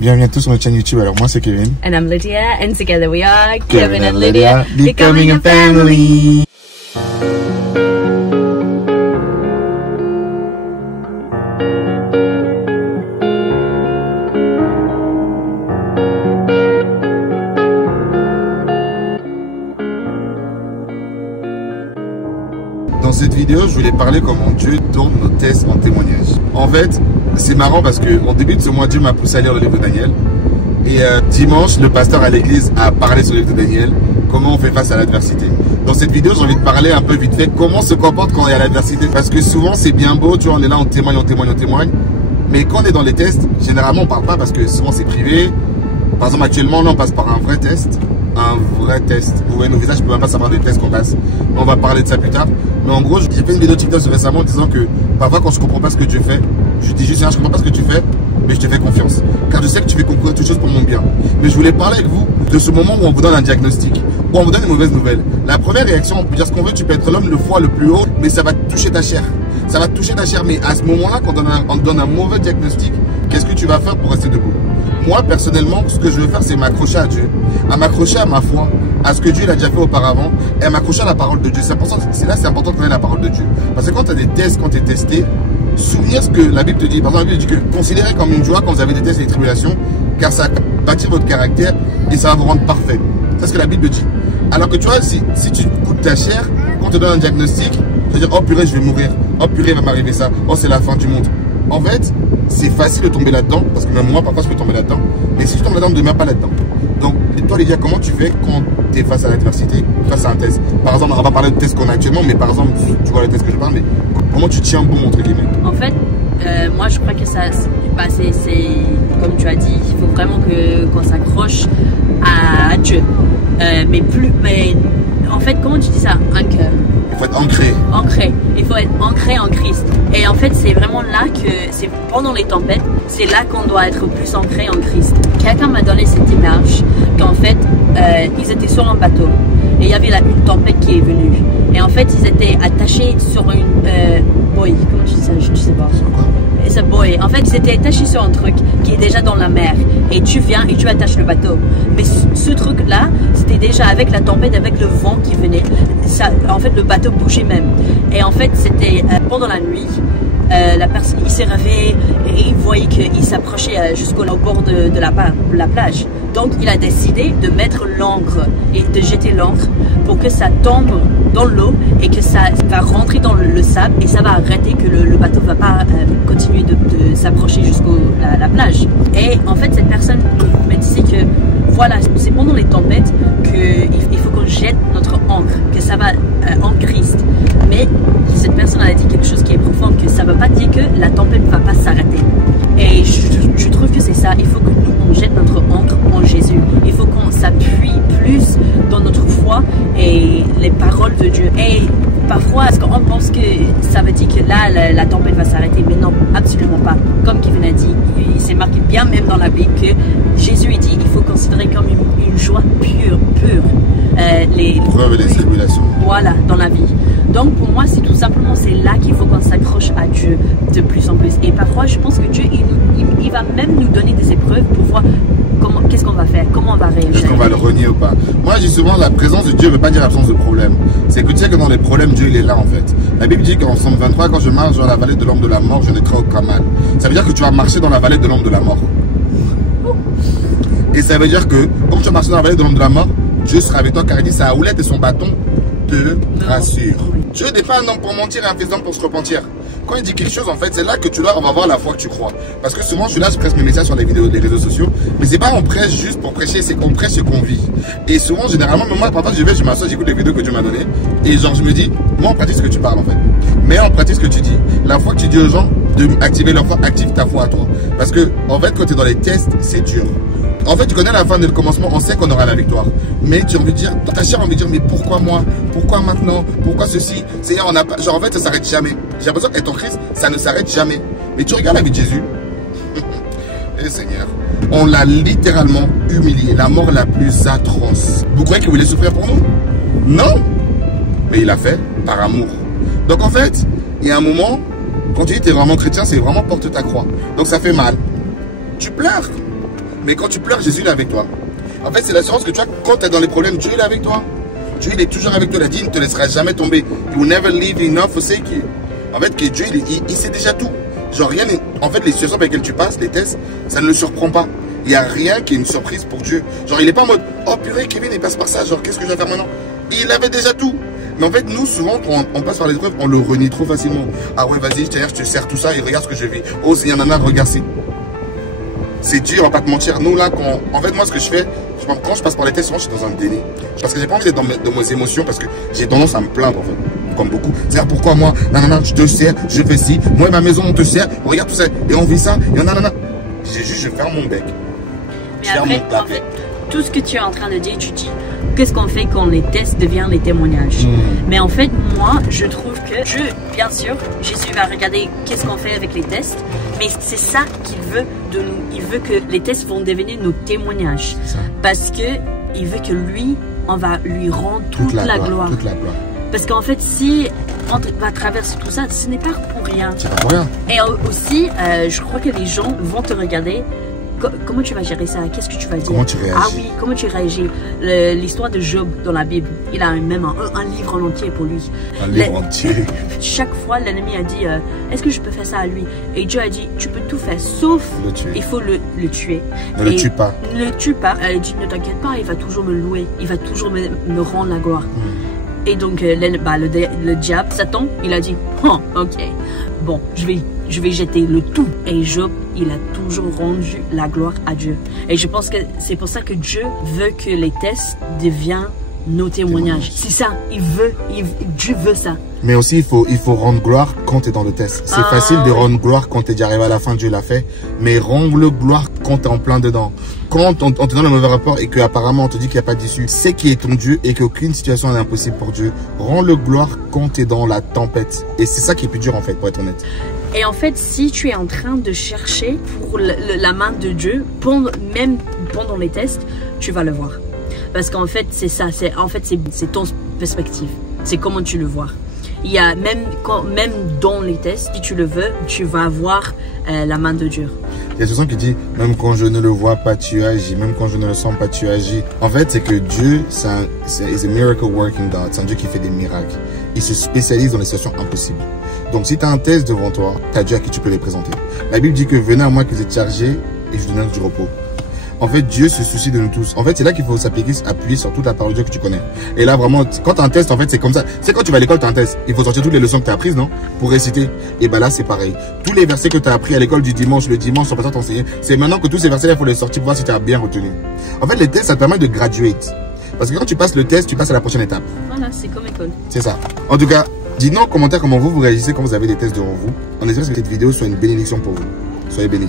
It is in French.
Bienvenue à tous sur notre chaîne YouTube. Alors moi c'est Kevin. And I'm Lydia, and together we are Kevin and Lydia, becoming a family. Dans cette vidéo, je voulais parler comment Dieu tourne nos tests en témoignage. En fait, c'est marrant parce qu'en début de ce mois, Dieu m'a poussé à lire le livre de Daniel. Et dimanche, le pasteur à l'église a parlé sur le livre de Daniel, comment on fait face à l'adversité. Dans cette vidéo, j'ai envie de parler un peu vite fait comment on se comporte quand il y a l'adversité. Parce que souvent, c'est bien beau, tu vois, on est là, on témoigne, on témoigne, on témoigne. Mais quand on est dans les tests, généralement, on ne parle pas parce que souvent, c'est privé. Par exemple, actuellement, là, on passe par un vrai test. Un vrai test. Vous voyez nos visages, je ne peux même pas savoir des tests qu'on passe. On va parler de ça plus tard. Mais en gros, j'ai fait une vidéo TikTok récemment en disant que parfois, quand je ne comprends pas ce que Dieu fait, je dis juste, je ne comprends pas ce que tu fais, mais je te fais confiance. Car je sais que tu fais concourir toutes choses pour mon bien. Mais je voulais parler avec vous de ce moment où on vous donne un diagnostic, où on vous donne une mauvaise nouvelle. La première réaction, on peut dire ce qu'on veut, tu peux être l'homme le foie le plus haut, mais ça va toucher ta chair. Ça va toucher ta chair. Mais à ce moment-là, quand on te donne un mauvais diagnostic, qu'est-ce que tu vas faire pour rester debout? Moi, personnellement, ce que je veux faire, c'est m'accrocher à Dieu, à m'accrocher à ma foi, à ce que Dieu a déjà fait auparavant, et à m'accrocher à la parole de Dieu. C'est important, c'est important de connaître la parole de Dieu. Parce que quand tu as des tests, quand tu es testé, souviens ce que la Bible te dit. Par exemple, la Bible dit que considérez comme une joie quand vous avez des tests et des tribulations, car ça bâtit votre caractère et ça va vous rendre parfait. C'est ce que la Bible dit. Alors que tu vois, si tu coûtes ta chair, quand on te donne un diagnostic, tu vas dire, oh purée, je vais mourir. Oh purée, il va m'arriver ça. Oh, c'est la fin du monde. En fait, c'est facile de tomber là-dedans, parce que même moi, parfois, je peux tomber là-dedans. Mais si tu tombes là-dedans, ne demeure pas là-dedans. Donc, toi, Lydia, comment tu fais quand tu es face à l'adversité, face à un test? Par exemple, on va pas parler de test qu'on a actuellement, mais par exemple, tu vois le test que je parle, mais comment tu tiens bon, entre guillemets? En fait, moi, je crois que ça, c'est comme tu as dit, il faut vraiment qu'on s'accroche à Dieu. Mais en fait, comment tu dis ça? Il faut être ancré. Ancré. Il faut être ancré en Christ. Et en fait, c'est vraiment là que, c'est pendant les tempêtes, c'est là qu'on doit être plus ancré en Christ. Quelqu'un m'a donné cette image qu'en fait, ils étaient sur un bateau et il y avait une tempête qui est venue. Et en fait, ils étaient attachés sur une buoy. Comment tu dis ça? Je ne sais pas. C'est buoy. En fait, ils étaient attachés sur un truc qui est déjà dans la mer. Et tu viens et tu attaches le bateau. Mais ce truc-là, c'était déjà avec la tempête, avec le vent qui venait. Ça, en fait, le bateau bougeait même. Et en fait, c'était pendant la nuit. La personne, il s'est réveillé et il voyait qu'il s'approchait jusqu'au bord de la plage. Donc, il a décidé de mettre l'encre et de jeter l'encre pour que ça tombe dans l'eau et que ça va rentrer dans le sable et ça va arrêter que le bateau ne va pas continuer de s'approcher jusqu'à la plage. Et en fait, cette personne me disait que voilà, c'est pendant les tempêtes qu'il faut qu'on jette notre encre, que ça va en Christ. Mais cette personne a dit quelque chose qui est profond, que ça ne veut pas dire que la tempête ne va pas s'arrêter. Et je trouve que c'est ça, il faut que nous, on jette notre encre en Jésus. Il faut qu'on s'appuie plus dans notre foi et les paroles de Dieu. Et parfois, est-ce qu'on pense que ça veut dire que là, la tempête va s'arrêter? Mais non, absolument pas. Comme Kevin a dit, il s'est marqué bien même dans la Bible que Jésus dit il faut considérer comme une joie pure. Les preuves et les tribulations. Voilà, dans la vie. Donc pour moi, c'est tout simplement, c'est là qu'il faut qu'on s'accroche à Dieu de plus en plus. Et parfois, je pense que Dieu, il va même nous donner des épreuves pour voir qu'est-ce qu'on va faire, comment on va réagir. Est-ce qu'on va le renier ou pas? Moi, je dis souvent, la présence de Dieu ne veut pas dire l'absence de problème. C'est que tu sais que dans les problèmes, Dieu, il est là en fait. La Bible dit qu'en Psaume 23, quand je marche dans la vallée de l'ombre de la mort, je ne crains aucun mal. Ça veut dire que tu vas marcher dans la vallée de l'ombre de la mort. Et ça veut dire que, comme tu vas marcher dans la vallée de l'ombre de la mort, Dieu sera avec toi car il dit sa houlette et son bâton te rassurent. Dieu n'est pas un homme pour mentir et un fils d'homme pour se repentir. Quand il dit quelque chose, en fait, c'est là que tu dois avoir la foi que tu crois. Parce que souvent, je suis là, je presse mes messages sur les vidéos, les réseaux sociaux. Mais c'est pas on prêche juste pour prêcher, c'est qu'on prêche ce qu'on vit. Et souvent, généralement, même moi, parfois, je m'assois, j'écoute les vidéos que Dieu m'a données. Et genre, je me dis, moi, on pratique ce que tu parles, en fait. Mais on pratique ce que tu dis. La foi que tu dis aux gens, de activer leur foi, active ta foi à toi. Parce que, en fait, quand tu es dans les tests, c'est dur. En fait, tu connais la fin et le commencement, on sait qu'on aura la victoire. Mais tu as envie de dire, ta chair a envie de dire, mais pourquoi moi? Pourquoi maintenant? Pourquoi ceci? Seigneur, on n'a pas. Genre, en fait, ça s'arrête jamais. J'ai l'impression qu'être en Christ, ça ne s'arrête jamais. Mais tu regardes la vie de Jésus. Et Seigneur, on l'a littéralement humilié, la mort la plus atroce. Vous croyez qu'il voulait souffrir pour nous? Non. Mais il l'a fait par amour. Donc, en fait, il y a un moment, quand tu dis que tu es vraiment chrétien, c'est vraiment porte ta croix. Donc, ça fait mal. Tu pleures. Mais quand tu pleures, Jésus il est avec toi. En fait, c'est l'assurance que tu as quand tu es dans les problèmes, Dieu il est avec toi. Dieu il est toujours avec toi. Il a dit, il ne te laissera jamais tomber. He will never leave you nor forsake you. En fait, que Dieu, il sait déjà tout. Genre, rien n'est... En fait, les situations avec lesquelles tu passes, les tests, ça ne le surprend pas. Il n'y a rien qui est une surprise pour Dieu. Genre, il n'est pas en mode, oh purée, Kevin, il passe par ça. Genre, qu'est-ce que je vais faire maintenant? Il avait déjà tout. Mais en fait, nous, souvent, quand on passe par l'épreuve, on le renie trop facilement. Ah ouais, vas-y, je te sers tout ça et regarde ce que je vis. Oh, il y en a, regarde, c'est dur, on va pas te mentir. Nous, là, en fait, moi, ce que je fais, quand je passe par les tests, souvent, je suis dans un déni. Parce que j'ai pas envie d'être dans mes émotions, parce que j'ai tendance à me plaindre, en fait. Comme beaucoup. C'est-à-dire, pourquoi moi, nanana, je te sers, je fais ci, moi et ma maison, on te sert, regarde tout ça, et on vit ça, et nanana. Je ferme mon bec. Mais après, en fait, tout ce que tu es en train de dire, tu dis, qu'est-ce qu'on fait quand les tests deviennent les témoignages? Mais en fait, moi, je trouve que bien sûr, Jésus va regarder qu'est-ce qu'on fait avec les tests, mais c'est ça qu'il veut de nous. Il veut que les tests vont devenir nos témoignages. Parce que il veut que lui, on va lui rendre toute la gloire. Toute la gloire. Parce qu'en fait, si on va traverser tout ça, ce n'est pas pour rien. C'est pas pour rien. Et aussi, je crois que les gens vont te regarder. Comment tu vas gérer ça? Qu'est-ce que tu vas dire? Comment tu réagis? Ah oui, comment tu réagis? L'histoire de Job dans la Bible, il a même un livre en entier pour lui. Un livre entier. Chaque fois, l'ennemi a dit, est-ce que je peux faire ça à lui? Et Dieu a dit, tu peux tout faire, sauf le tuer. Il faut le tuer. Ne le tue pas. Ne le tue pas. Elle dit, ne t'inquiète pas, il va toujours me louer. Il va toujours me rendre la gloire. Et donc, le diable, Satan, il a dit, oh, ok, bon, je vais jeter le tout. Et Job, il a toujours rendu la gloire à Dieu. Et je pense que c'est pour ça que Dieu veut que les tests deviennent nos témoignages. C'est ça, Dieu veut ça. Mais aussi, il faut rendre gloire quand tu es dans le test. C'est facile de rendre gloire quand tu es déjà arrivé à la fin, Dieu l'a fait. Mais rends-le gloire quand tu es en plein dedans. Quand on te donne un mauvais rapport et qu'apparemment on te dit qu'il n'y a pas d'issue, c'est qui est ton Dieu et qu'aucune situation n'est impossible pour Dieu. Rends-le gloire quand tu es dans la tempête. Et c'est ça qui est plus dur en fait, pour être honnête. Et en fait, si tu es en train de chercher pour la main de Dieu, même pendant les tests, tu vas le voir. Parce qu'en fait, c'est ça. C'est ton perspective. C'est comment tu le vois. Il y a même dans les tests, si tu le veux, tu vas voir la main de Dieu. Il y a ce son qui dit, même quand je ne le vois pas, tu agis. Même quand je ne le sens pas, tu agis. En fait, c'est que Dieu, c'est un miracle working God. C'est un Dieu qui fait des miracles. Il se spécialise dans les situations impossibles. Donc, si tu as un test devant toi, tu as Dieu à qui tu peux les présenter. La Bible dit que venez à moi que vous êtes chargés et je vous donne du repos. En fait, Dieu se soucie de nous tous. En fait, c'est là qu'il faut appuyer sur toute la parole de Dieu que tu connais. Et là, vraiment, quand tu as un test, en fait, c'est comme ça. C'est quand tu vas à l'école, tu as un test. Il faut sortir toutes les leçons que tu as apprises, non? Pour réciter. Et ben là, c'est pareil. Tous les versets que tu as appris à l'école du dimanche, le dimanche, son pasteur t'enseigner, c'est maintenant que tous ces versets-là, il faut les sortir pour voir si tu as bien retenu. En fait, les tests, ça te permet de graduate. Parce que quand tu passes le test, tu passes à la prochaine étape. Voilà, c'est comme école. C'est ça. En tout cas, dites-nous en commentaire comment vous réagissez quand vous avez des tests devant vous. On espère que cette vidéo soit une bénédiction pour vous. Soyez bénis.